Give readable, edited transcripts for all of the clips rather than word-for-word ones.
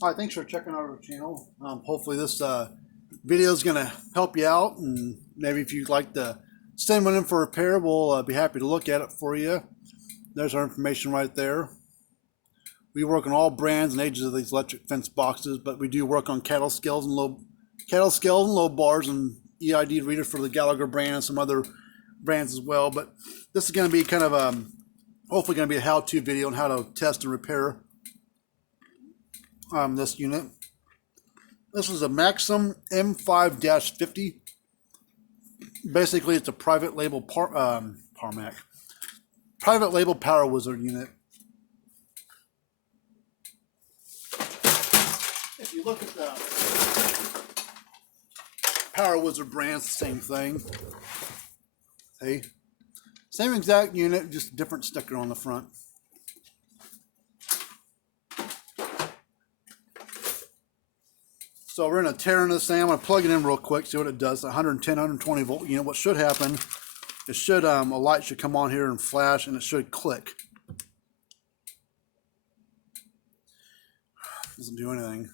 Hi, thanks for checking out our channel. Hopefully this video is going to help you out, and maybe if you'd like to send one in for repair, we'll be happy to look at it for you. There's our information right there. We work on all brands and ages of these electric fence boxes, but we do work on cattle scales and low bars and EID readers for the Gallagher brand and some other brands as well. But this is going to be kind of hopefully going to be a how-to video on how to test and repair this unit. This is a Maxim M5-50. Basically, it's a private label Parmak. Private label Power Wizard unit. If you look at the Power Wizard brand, it's the same thing. Hey, same exact unit, just a different sticker on the front. So we're going to tear into this thing. I'm going to plug it in real quick, see what it does. 110, 120 volt unit. What should happen, it should a light should come on here and flash, and it should click. Doesn't do anything.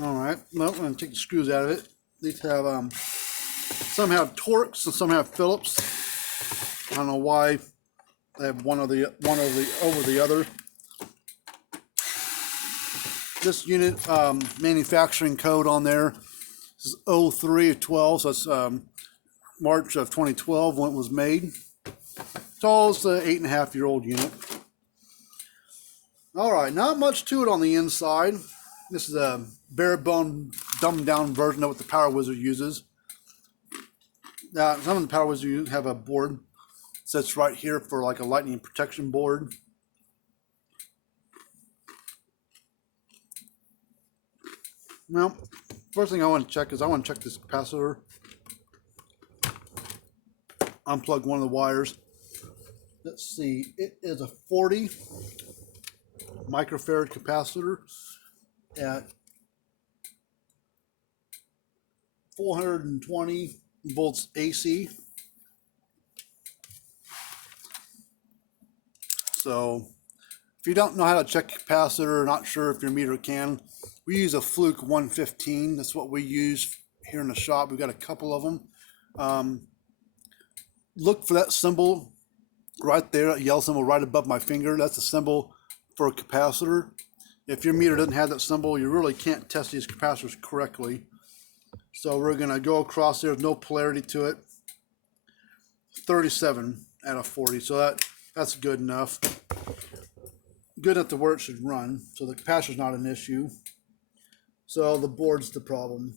All right. Well, I'm going to take the screws out of it. These have some have Torx and some have Phillips. I don't know why they have one over the other. This unit manufacturing code on there is 0312, so it's March of 2012 when it was made. So it's an 8.5-year-old unit. All right, not much to it on the inside. This is a bare bone, dumbed down version of what the Power Wizard uses. Now, some of the Power Wizard have a board that sits right here for like a lightning protection board. Now, first thing I want to check is I want to check this capacitor. Unplug one of the wires. Let's see, it is a 40 microfarad capacitor at 420 volts AC. So if you don't know how to check a capacitor, not sure if your meter can, we use a Fluke 115. That's what we use here in the shop. We've got a couple of them. Look for that symbol right there, that yellow symbol right above my finger. That's a symbol for a capacitor. If your meter doesn't have that symbol, you really can't test these capacitors correctly. So we're going to go across there with no polarity to it. 37 out of 40. So that's good enough. Good enough to where it should run. So the capacitor's not an issue. So the board's the problem.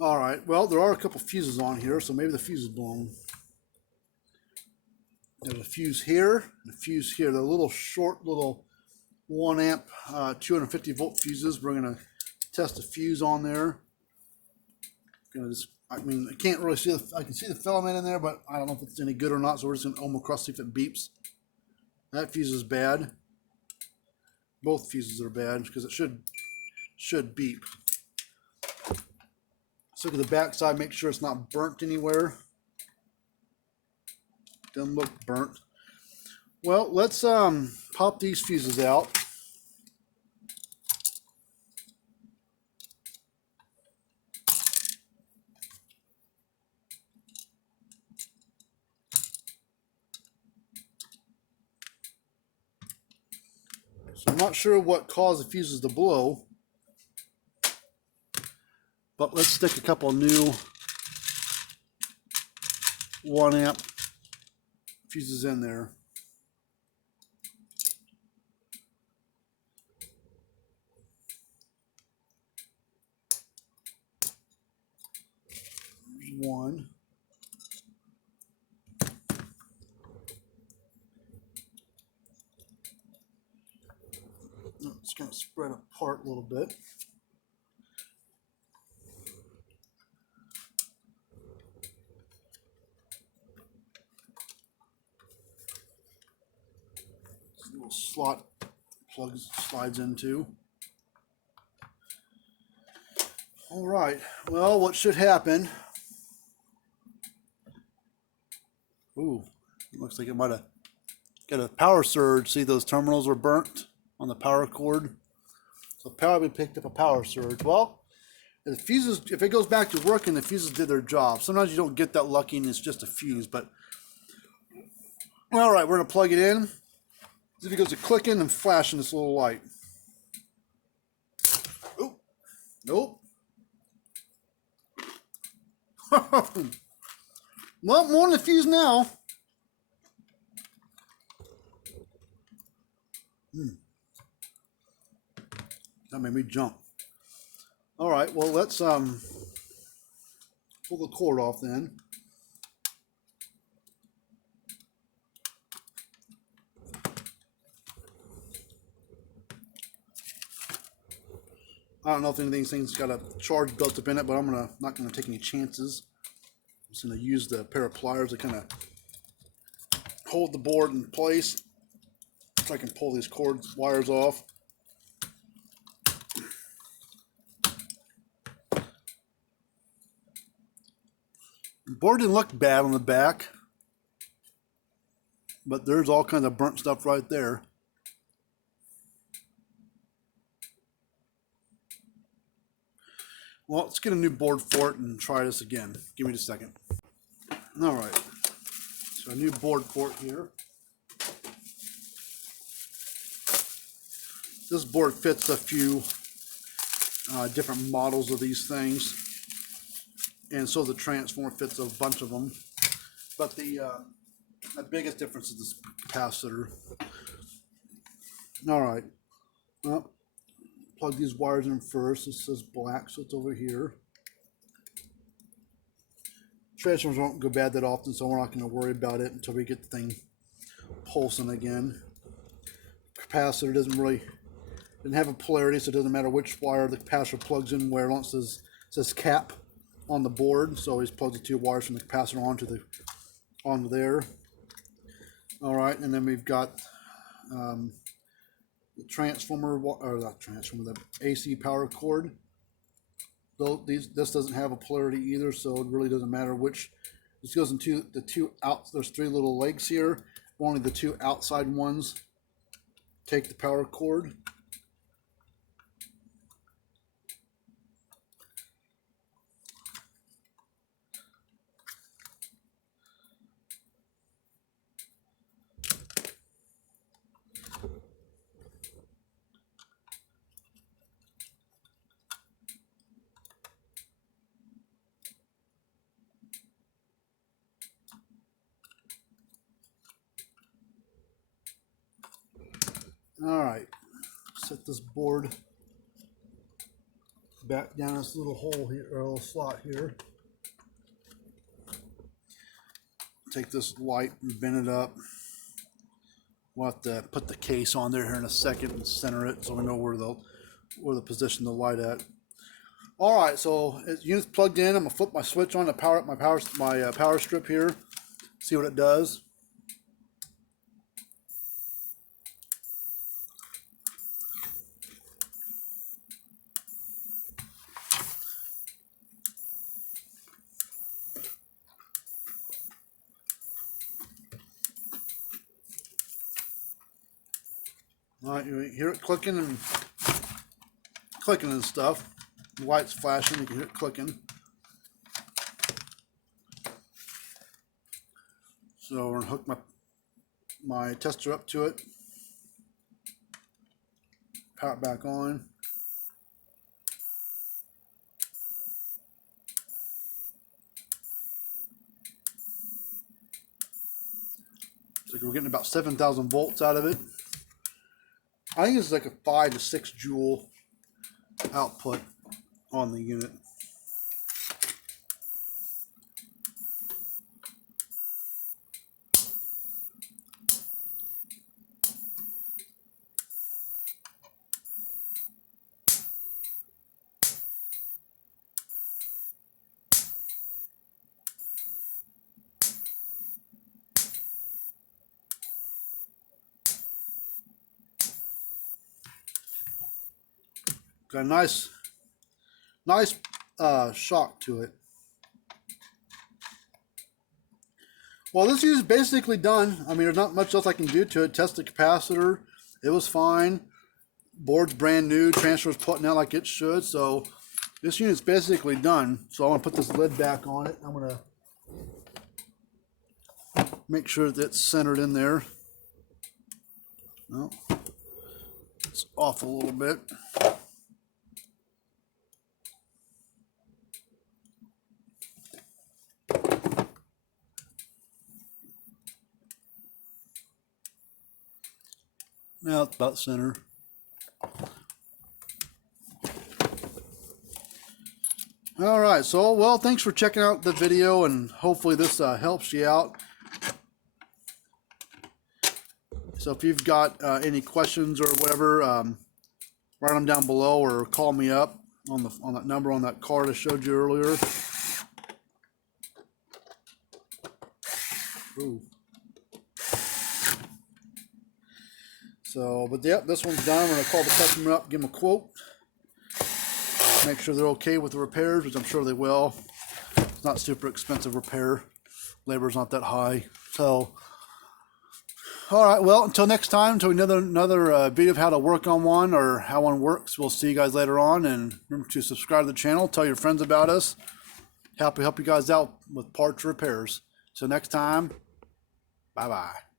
All right, well, there are a couple fuses on here, so maybe the fuse is blown. There's a fuse here and a fuse here. They're little short, little 1 amp, 250 volt fuses. We're going to test the fuse on there. I mean, I can't really see, I can see the filament in there, but I don't know if it's any good or not, so we're just going to ohm across, see if it beeps. That fuse is bad. Both fuses are bad because it should beep. Let's look at the back side, make sure it's not burnt anywhere. Doesn't look burnt. Well, let's pop these fuses out. So I'm not sure what caused the fuses to blow, but let's stick a couple new 1 amp fuses in there. There's one. It's going to spread apart a little bit. This little slot slides into. All right, well, what should happen Ooh, looks like it might have got a power surge. See, those terminals are burnt on the power cord. So probably picked up a power surge. Well, the fuses, if it goes back to working, the fuses did their job. Sometimes you don't get that lucky and it's just a fuse, but all right, we're gonna plug it in. See if it goes to clicking and flashing this little light. Oh, nope. Well, more than the fuse now. That made me jump. All right, well, let's pull the cord off then. I don't know if anything's got a charge built up in it, but I'm not gonna take any chances. I'm just gonna use the pair of pliers to kind of hold the board in place so I can pull these wires off. The board didn't look bad on the back, but there's all kinds of burnt stuff right there. Well, let's get a new board for it and try this again. Give me just a second. All right, so a new board for it here. This board fits a few different models of these things, and so the transformer fits a bunch of them. But the biggest difference is this capacitor. All right, well, plug these wires in first. This says black, so it's over here. Transformers don't go bad that often, so we're not going to worry about it until we get the thing pulsing again. Capacitor didn't have a polarity, so it doesn't matter which wire the capacitor plugs in where. It says cap on the board, so he's plugged the two wires from the capacitor onto there. All right, and then we've got the transformer, or not transformer, the AC power cord. Though this doesn't have a polarity either, so it really doesn't matter which. This goes into the two out. There's three little legs here. Only the two outside ones take the power cord. All right, set this board back down this little hole here, or a little slot here. Take this light and bend it up. We'll have to put the case on there here in a second and center it so we know where the position the light at. All right, so unit's plugged in. I'm gonna flip my switch on to power up my power strip here. See what it does. All right, you hear it clicking and stuff. The light's flashing, you can hear it clicking. So we're gonna hook my tester up to it. Power it back on. So we're getting about 7,000 volts out of it. I think it's like a 5 to 6 joule output on the unit. Got a nice shock to it. Well, this unit is basically done. I mean, there's not much else I can do to it. Test the capacitor. It was fine. Board's brand new. Transfer's putting out like it should. So this unit's basically done. So I want to put this lid back on it. I'm going to make sure that it's centered in there. No, it's off a little bit. Now it's about center. All right, so well, thanks for checking out the video, and hopefully this helps you out. So if you've got any questions or whatever, write them down below or call me up on that number on that card I showed you earlier. Ooh. So, but yep, this one's done. I'm going to call the customer up, give them a quote, make sure they're okay with the repairs, which I'm sure they will. It's not super expensive repair. Labor's not that high. So, all right, well, until next time, until another video of how to work on one or how one works, we'll see you guys later on. And remember to subscribe to the channel, tell your friends about us. Help you guys out with parts repairs. So next time, bye-bye.